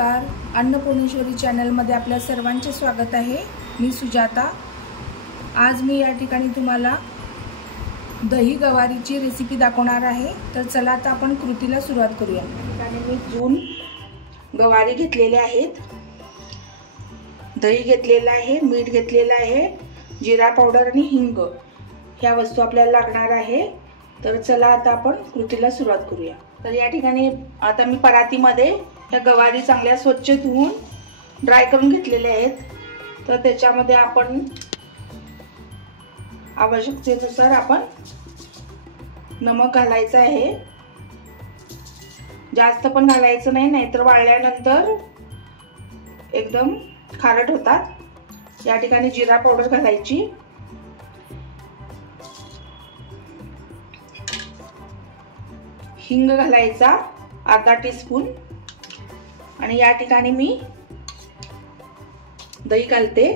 नमस्कार, अन्नपूर्णेश्वरी चॅनलमध्ये आपल्या सर्वांचे स्वागत आहे। मी सुजाता। आज मी या ठिकाणी तुम्हाला दही गवारीची रेसिपी दाखवणार आहे। तर चला आता आपण कृतीला सुरुवात करूया। ठिकाणी मी जून गवारी घेतलेले आहेत, दही घेतलेला आहे, मीठ घेतलेला आहे, जिरा पावडर आणि हिंग ह्या वस्तू आपल्याला लागणार आहे। तर चला आता आपण कृतीला सुरुवात करूया। तर या ठिकाणी आता मी परातीमध्ये या गवारी चांगल्या स्वच्छ धुवून ड्राय करून घेतलेले आहेत। तर त्याच्यामध्ये आपण आवश्यकतेनुसार आपण नमक घालायचं आहे। जास्त पण घालायचं नाही, नाहीतर वाळल्यानंतर एकदम खारट होतात। या ठिकाणी जिरा पावडर घालायची, हिंग घालायचा अर्धा टीस्पून, आणि या ठिकाणी मी दही घालते।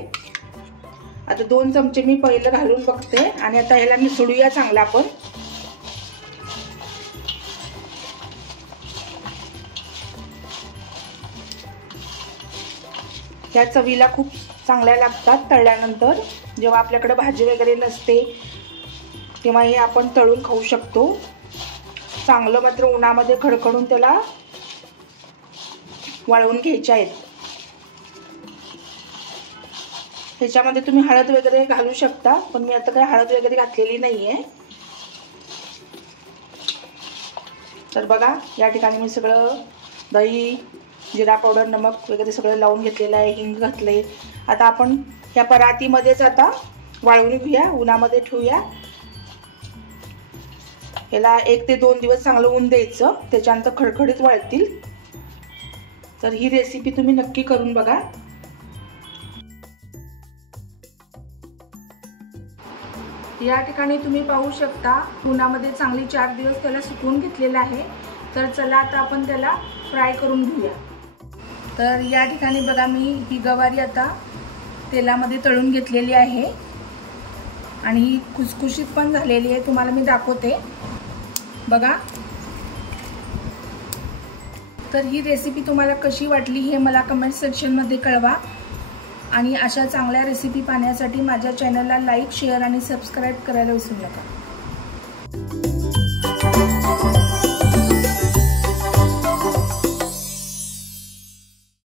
आता 2 चमचे मी पहिलं घालून बघते आणि आता ह्याला मिसळूया चांगला आपण। ह्या चवीला खूप चांगल्या लागतात तळल्यानंतर। जेव्हा आपल्याकडे भाजी वगैरे नसते तेव्हा हे आपण तळून खाऊ शकतो। चांगलं मात्र उन्हामध्ये खडखडून त्याला वाळवून घ्यायचे आहेत। ह्याच्यामध्ये तुम्ही हळद वगैरे घालू शकता, पण मी आता काही हळद वगैरे घातलेली नाहीये। तर बघा, या ठिकाणी मी सगळं दही, जिरा पावडर, नमक वगैरे सगळं लावून घेतलेलं आहे, हिंग घातले। आता आपण ह्या परातीमध्येच आता वाळवून घेऊया, उन्हामध्ये ठेवूया। याला 1 ते 2 दिवस चांगलं ऊन द्यायचं, त्याच्यानंतर खडखडीत वाळतील। तर ही रेसिपी तुम्ही नक्की करून बघा। या ठिकाणी तुम्ही पाहू शकता उन्हामध्ये चांगली 4 दिवस त्याला सुकवून घेतलेलं आहे। तर चला आता आपण त्याला फ्राय करून घेऊया। तर या ठिकाणी बघा, मी ही गवारी आता तेलामध्ये तळून घेतलेली आहे आणि ही खुसखुशीत पण झालेली आहे। तुम्हाला मी दाखवते बघा। तर ही रेसिपी तुम्हाला कशी वाटली हे मला कमेंट सेक्शनमध्ये कळवा, आणि अशा चांगल्या रेसिपी पाहण्यासाठी माझ्या चॅनलला लाईक, शेअर आणि सबस्क्राईब करायला विसरू नका।